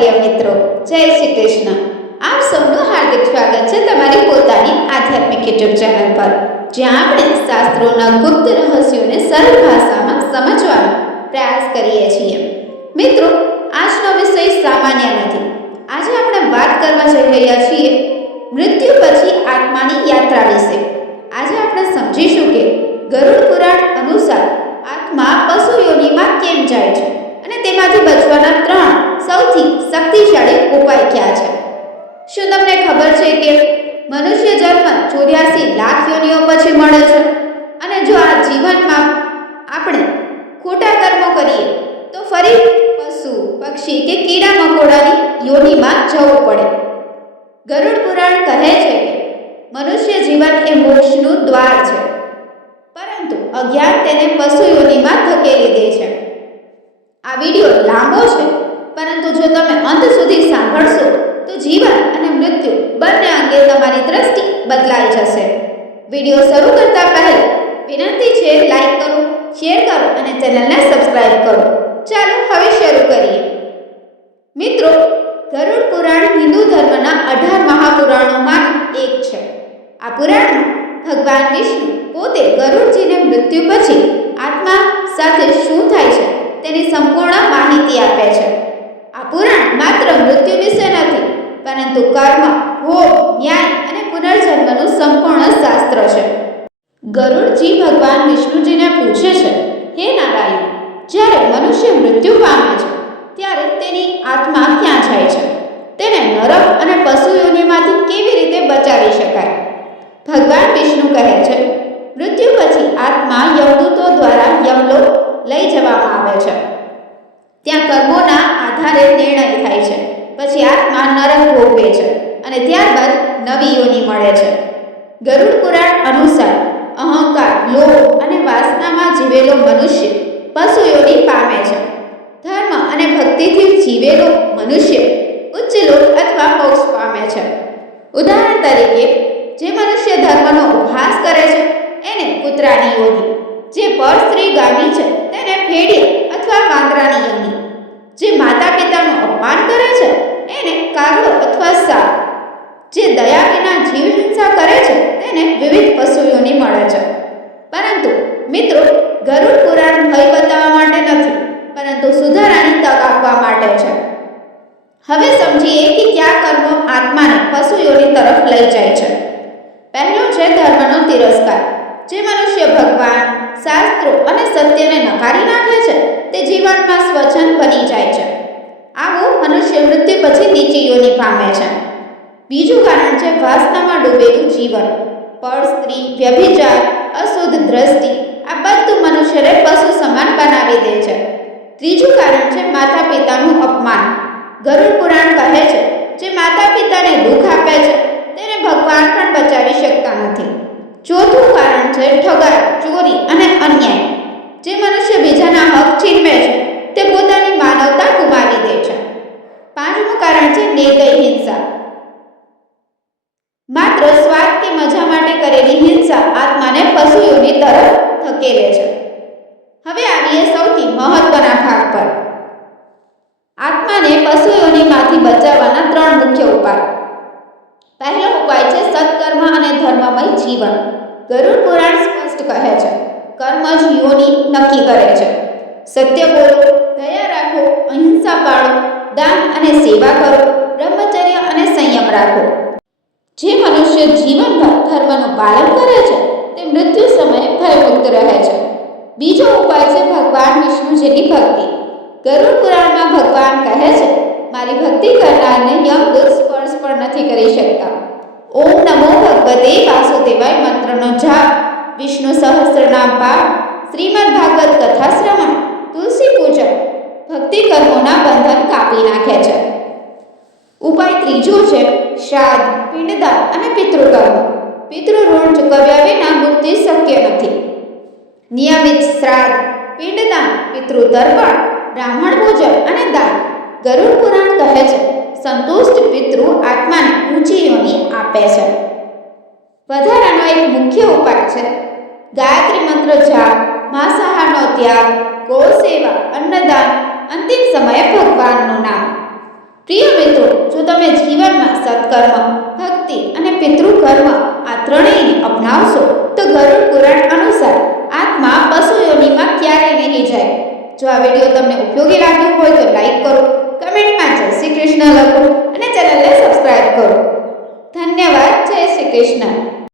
પ્રિય મિત્રો, જય શ્રી કૃષ્ણ. આપ સૌનું હાર્દિક સ્વાગત છે તમારી પોતાની આધ્યાત્મિક યુટ્યુબ ચેનલ પર, જ્યાં આપણે શાસ્ત્રોના ગુપ્ત રહસ્યોને સરળ ભાષામાં સમજવાનો પ્રયાસ કરીએ છીએ. મિત્રો, આજનો વિષય સામાન્ય નથી. આજે આપણે વાત કરવા જઈ રહ્યા છીએ મૃત્યુ પછી આત્માની યાત્રા વિશે. આજે આપણે સમજીશું કે ગરુડ પુરાણ અનુસાર આત્મા પશુ યોનિમાં કેમ જાય છે અને તેમાંથી બચવાના 3 સૌથી શક્તિશાળી ઉપાય કયા છે. શું તમને ખબર છે કે મનુષ્ય જન્મ 84 લાખ યોનિઓ પછી મળે છે અને જો આ જીવનમાં આપણે ખોટા કર્મો કરીએ તો ફરી પશુ, પક્ષી કે કીડા મકોડાની યોનિમાં જવું પડે. ગરુડ પુરાણ કહે છે કે મનુષ્ય જીવન એ મોક્ષનું દ્વાર છે, પરંતુ અજ્ઞાન તેને પશુ યોનિમાં ધકેલી દે છે. આ વિડિયો લાંબો છે, પરંતુ જો તમે અંત સુધી સાંભળશો તો જીવન અને મૃત્યુ બંને અંગે તમારી દ્રષ્ટિ બદલાઈ જશે. વિડિયો શરૂ કરતા પહેલા વિનંતી છે, લાઈક કરો, શેર કરો અને ચેનલને સબસ્ક્રાઇબ કરો. ચાલો હવે શરૂ કરીએ. મિત્રો, ગરુડ પુરાણ હિન્દુ ધર્મના 18 મહાપુરાણોમાંનું એક છે. આ પુરાણમાં ભગવાન વિષ્ણુ પોતે ગરુડજીને મૃત્યુ પછી આત્મા સાથે શું થાય છે તેની સંપૂર્ણ માહિતી આપે છે. આ પુરાણ માત્ર મૃત્યુ વિશે નથી, પરંતુ કર્મ, ભોગ, ન્યાય અને પુનર્જન્મનું સંપૂર્ણ શાસ્ત્ર છે. ગરુડજી ભગવાન વિષ્ણુજીને પૂછે છે, હે નારાયણ, જ્યારે મનુષ્ય મૃત્યુ પામે છે ત્યારે તેની આત્મા ક્યાં જાય છે? તેને નરક અને પશુ યોનિમાંથી કેવી રીતે બચાવી શકાય? ભગવાન વિષ્ણુ કહે છે, મૃત્યુ પછી આત્મા યમદૂતો દ્વારા યમલોક લઈ જવામાં આવે છે. ત્યાં કર્મોના આધારે નિર્ણય થાય છે. પછી આત્મા નરક ભોગવે છે અને ત્યારબાદ નવી યોનિ મળે છે. ગરુડ પુરાણ અનુસાર અહંકાર, લોભ અને વાસનામાં જીવેલો મનુષ્ય પશુ યોનિ પામે છે. ધર્મ અને ભક્તિથી જીવેલો મનુષ્ય ઉચ્ચ લોક અથવા મોક્ષ પામે છે. ઉદાહરણ તરીકે, જે મનુષ્ય ધર્મનો ઉપહાસ કરે છે એને કૂતરાની યોનિ, જે પર સ્ત્રીગામી છે તેને ભેડિયા અથવા વાંદરાની યોનિ, જે માતા પિતાનું અપમાન કરે છે એને કાગડો અથવા સાપ, જે દયા વિના જીવ હિંસા કરે છે તેને વિવિધ પશુ યોનિ મળે છે. પરંતુ મિત્રો, ગરુડ પુરાણ ભય બતાવવા માટે નથી, પરંતુ સુધારાની તક આપવા માટે છે. હવે સમજીએ કે કયા કર્મો આત્માને પશુ યોનિ તરફ લઈ જાય છે. પહેલો છે ધર્મનો તિરસ્કાર. જે મનુષ્ય ભગવાન, શાસ્ત્રો અને સત્યને નકારી નાખે છે તે જીવનમાં સ્વચ્છંદ બની જાય છે. આવો મનુષ્ય મૃત્યુ પછી નીચી યોનિ પામે છે. બીજું કારણ છે વાસનામાં ડૂબેલું જીવન. પર સ્ત્રી, વ્યભિચાર, અશુદ્ધ દ્રષ્ટિ આ બધું મનુષ્યને પશુ સમાન બનાવી દે છે. ત્રીજું કારણ છે માતા પિતાનું અપમાન. ગરુડ પુરાણ કહે છે, જે માતા પિતાને દુઃખ આપે છે તેને ભગવાન પણ બચાવી શકતા નથી. ચોથું કારણ છે ઠગાઈ, ચોરી અને અન્યાય. જે મનુષ્ય બીજાના હક છીનવે છે તે પોતાની માનવતા ગુમાવી દે છે. પાંચમું કારણ છે નિર્દય હિંસા. માત્ર સ્વાર્થ કે મજા માટે કરેલી હિંસા આત્માને પશુ યોનિ તરફ ધકેલે છે. હવે આવીએ સૌથી મહત્વના ભાગ પર. આત્માને પશુ યોનિમાંથી બચાવવાના 3 મુખ્ય ઉપાય. પહેલો ઉપાય છે સત્કર્મ અને ધર્મમય જીવન. ગરુડ પુરાણ સ્પષ્ટ કહે છે, કર્મ જ યોનિ નક્કી કરે છે. સત્ય બોલો, દયા રાખો, અહિંસા પાળો, દાન અને સેવા કરો, બ્રહ્મચર્ય અને સંયમ રાખો. જે મનુષ્ય જીવનભર ધર્મનું પાલન કરે છે તે મૃત્યુ સમયે ભયમુક્ત રહે છે. બીજો ઉપાય છે ભગવાન વિષ્ણુજીની ભક્તિ. ગરુડ પુરાણમાં ભગવાન કહે છે, મારી ભક્તિ કરનારને યમદૂત સ્પર્શ પણ નથી કરી શકતા. ઓમ નમો ભગવતે વાસુદેવાય મંત્રનો જાપ, વિષ્ણુ સહસ્રનામ પાઠ, શ્રીમદ ભાગવત કથા શ્રવણ, તુલસી પૂજન ભક્તિ કર્મોના બંધન કાપી નાખે છે. ઉપાય ત્રીજો છે શ્રાદ્ધ, પિંડદાન અને પિતૃકર્મ. પિતૃઋણ ચૂકવ્યા વિના મુક્તિ શક્ય નથી. નિયમિત શ્રાદ્ધ, પિંડદાન, પિતૃતર્પણ, બ્રાહ્મણ ભોજન અને દાન. ગરુડ પુરાણ કહે છે, સંતુષ્ટ પિતૃ આત્માને ઊંચી યોનિ આપે છે. વધારાનો એક મુખ્ય ઉપાય છે ગાયત્રી મંત્ર જાપ, માંસાહારનો ત્યાગ, ગૌ સેવા, અન્નદાન, અંતિમ સમયે ભગવાનનું નામ. પ્રિય સત્કર્મ, ભક્તિ અને પિતૃકર્મ આ ત્રણેયને અપનાવશો તો ગરુડ પુરાણ અનુસાર આત્મા પશુ યોનિમાં ક્યારેય નહીં જાય. જો આ વિડીયો તમને ઉપયોગી લાગ્યો હોય તો લાઈક કરો, કમેન્ટમાં જય શ્રી કૃષ્ણ લખો અને ચેનલને સબસ્ક્રાઇબ કરો. ધન્યવાદ. જય શ્રી કૃષ્ણ.